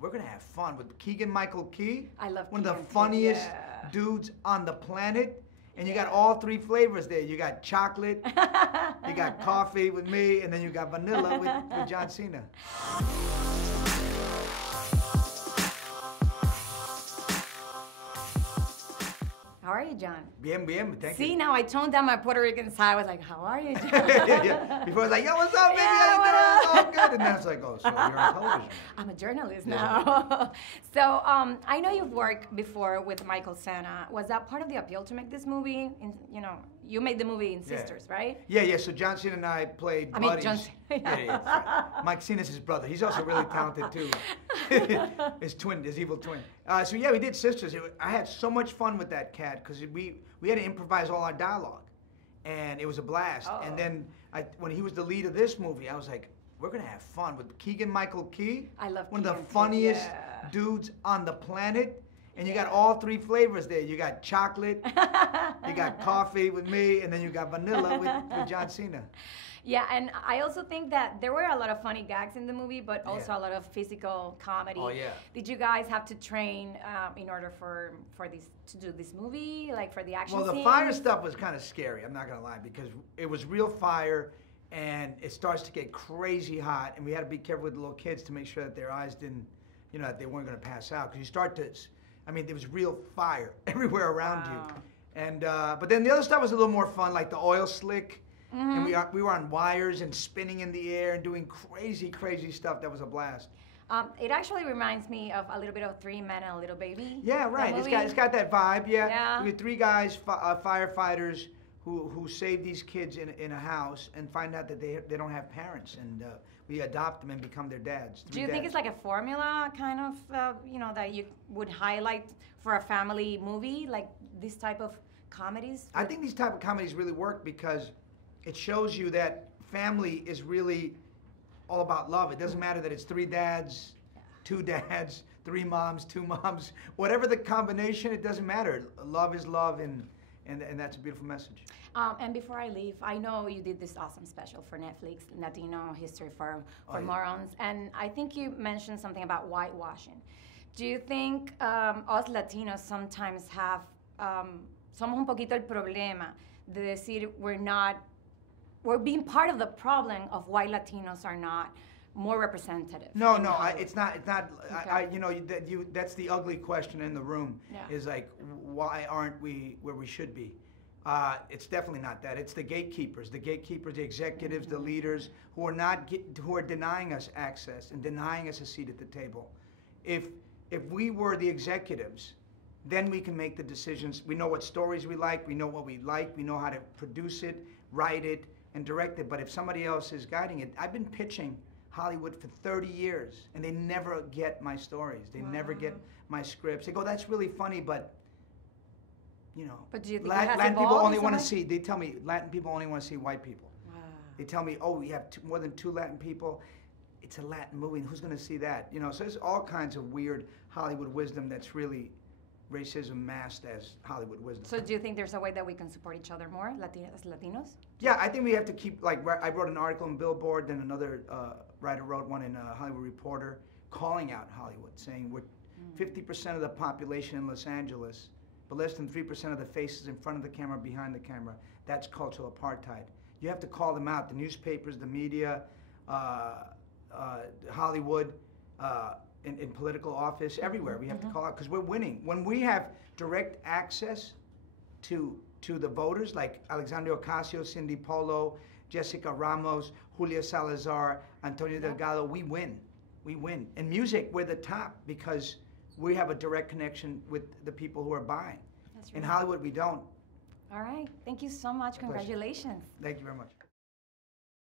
we're gonna have fun with Keegan-Michael Key. I love one of the Keegan too, funniest yeah. dudes on the planet. And you got all three flavors there. You got chocolate, you got coffee with me, and then you got vanilla with John Cena. How are you, John? Bien, bien, thank you. See, now I toned down my Puerto Rican side. I was like, how are you, John? Yeah. Before I was like, yo, what's up, baby? Yeah, How you doing? It's all good. And then it's like, oh, so you're on television. I'm a journalist now. So I know you've worked before with Michael Cena. Was that part of the appeal to make this movie? You made the movie in Sisters, right? Yeah. So John Cena and I played buddies. John Cena. Yeah, that's right. Mike Cena's his brother. He's also really talented too. His twin, his evil twin. So yeah, we did Sisters. I had so much fun with that cat because we had to improvise all our dialogue, and it was a blast. Oh. And then when he was the lead of this movie, I was like, we're gonna have fun with Keegan-Michael Key. I love one of the Keegan too, funniest yeah. dudes on the planet. And you got all three flavors there. You got chocolate, you got coffee with me, and then you got vanilla with John Cena. Yeah, and I also think that there were a lot of funny gags in the movie, but also a lot of physical comedy. Oh, yeah. Did you guys have to train in order for to do this movie, like for the action Well, the scenes? fire stuff was kind of scary, I'm not going to lie, because it was real fire, and it starts to get crazy hot, and we had to be careful with the little kids to make sure that their eyes didn't, that they weren't going to pass out, because you start to... there was real fire everywhere around you. And but then the other stuff was a little more fun, like the oil slick. And we were on wires and spinning in the air and doing crazy stuff. That was a blast. It actually reminds me of a little bit of Three Men and a Little Baby. Yeah, right. It's got that vibe. Yeah. We had three guys, firefighters, who save these kids in a house and find out that they don't have parents, and we adopt them and become their dads. Do you think it's like a formula kind of that you would highlight for a family movie, like this type of comedies? I think these type of comedies really work because it shows you that family is really all about love. It doesn't matter that it's three dads, two dads, three moms, two moms, whatever the combination, it doesn't matter. Love is love, and that's a beautiful message. And before I leave, I know you did this awesome special for Netflix, Latino History for Morons, and I think you mentioned something about whitewashing. Do you think us Latinos sometimes have, somos un poquito el problema de decir we're being part of the problem of why Latinos are not more representative? No, it's not. Okay. That's the ugly question in the room. Yeah. Is like, why aren't we where we should be? It's definitely not that. It's the gatekeepers, the executives, the leaders who are denying us access and denying us a seat at the table. If we were the executives, then we can make the decisions. We know what stories we like. We know what we like. We know how to produce it, write it, and direct it. But if somebody else is guiding it, I've been pitching Hollywood for 30 years, and they never get my stories. They never get my scripts. They go, that's really funny, but But do you think Latin people only want to see, they tell me, Latin people only want to see white people. Wow. They tell me, oh, we have more than 2 Latin people. It's a Latin movie, and who's going to see that? So there's all kinds of weird Hollywood wisdom that's really racism masked as Hollywood wisdom. So do you think there's a way that we can support each other more, Latinos? Yeah, I think we have to keep, like, I wrote an article in Billboard, then another writer wrote one in Hollywood Reporter, calling out Hollywood, saying we're 50% of the population in Los Angeles, but less than 3% of the faces in front of the camera, behind the camera. That's cultural apartheid. You have to call them out. The newspapers, the media, Hollywood, in political office, everywhere. We have to call out because we're winning. When we have direct access to the voters, like Alexandria Ocasio, Cindy Polo, Jessica Ramos, Julia Salazar, Antonio Delgado, we win. We win. In music, we're the top because we have a direct connection with the people who are buying. That's right. In Hollywood, we don't. All right. Thank you so much. Congratulations. Thank you very much.